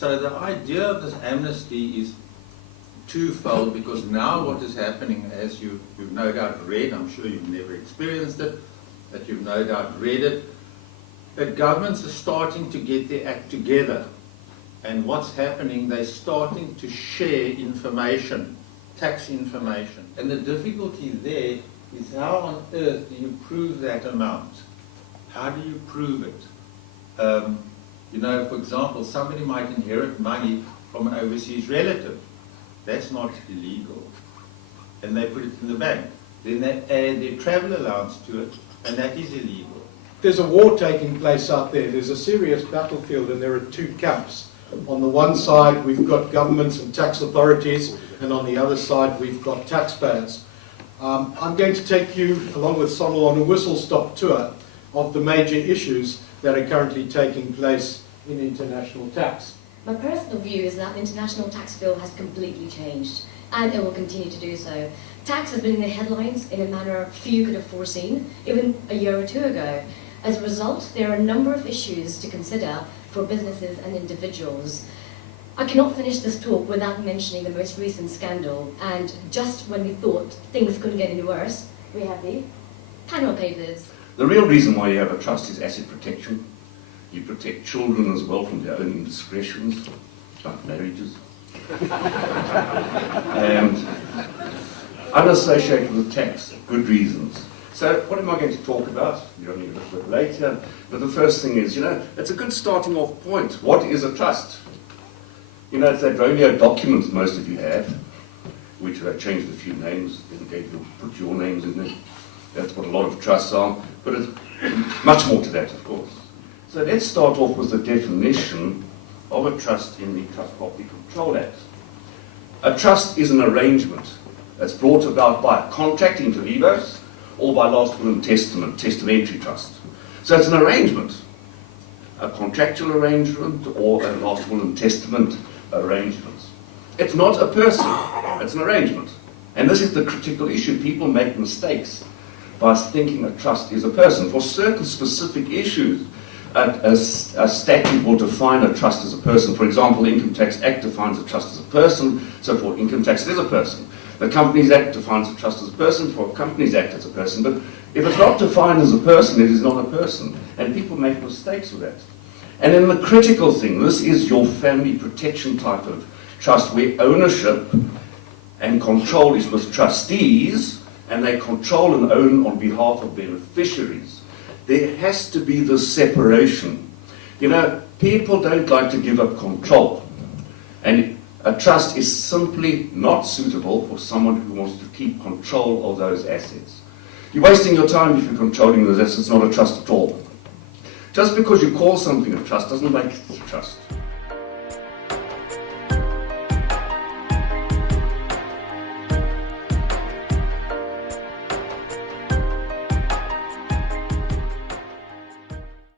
So the idea of this amnesty is twofold, because now what is happening, as you've no doubt read, I'm sure you've never experienced it, but you've no doubt read it, that governments are starting to get their act together. And what's happening, they're starting to share information, tax information. And the difficulty there is how on earth do you prove that amount? How do you prove it? You know, for example, somebody might inherit money from an overseas relative. That's not illegal. And they put it in the bank. Then they add their travel allowance to it, and that is illegal. There's a war taking place out there. There's a serious battlefield, and there are two camps. On the one side, we've got governments and tax authorities, and on the other side, we've got taxpayers. I'm going to take you, along with Sonal, on a whistle-stop tour of the major issues that are currently taking place in international tax. My personal view is that the international tax bill has completely changed, and it will continue to do so. Tax has been in the headlines in a manner few could have foreseen, even a year or two ago. As a result, there are a number of issues to consider for businesses and individuals. I cannot finish this talk without mentioning the most recent scandal, and just when we thought things couldn't get any worse, we have the Panama Papers. The real reason why you have a trust is asset protection. You protect children as well from their own indiscretions, like marriages. And unassociated with tax, good reasons. So what am I going to talk about? You're only a little bit later. But the first thing is, it's a good starting off point. What is a trust? It's that Romeo document most of you have, which I changed a few names, then put your names in there. That's what a lot of trusts are. But it's much more to that, of course. So let's start off with the definition of a trust in the Trust Property Control Act. A trust is an arrangement that's brought about by a contract inter vivos or by last will and testament, testamentary trust. So it's an arrangement, a contractual arrangement or a last will and testament arrangement. It's not a person, it's an arrangement. And this is the critical issue. People make mistakes by thinking a trust is a person. For certain specific issues, a statute will define a trust as a person. For example, the Income Tax Act defines a trust as a person, so for income tax it is a person. The Companies Act defines a trust as a person, for Companies Act it's a person. But if it's not defined as a person, it is not a person. And people make mistakes with that. And then the critical thing, this is your family protection type of trust, where ownership and control is with trustees, and they control and own on behalf of beneficiaries. There has to be this separation. People don't like to give up control. And a trust is simply not suitable for someone who wants to keep control of those assets. You're wasting your time if you're controlling those assets. It's not a trust at all. Just because you call something a trust doesn't make it a trust.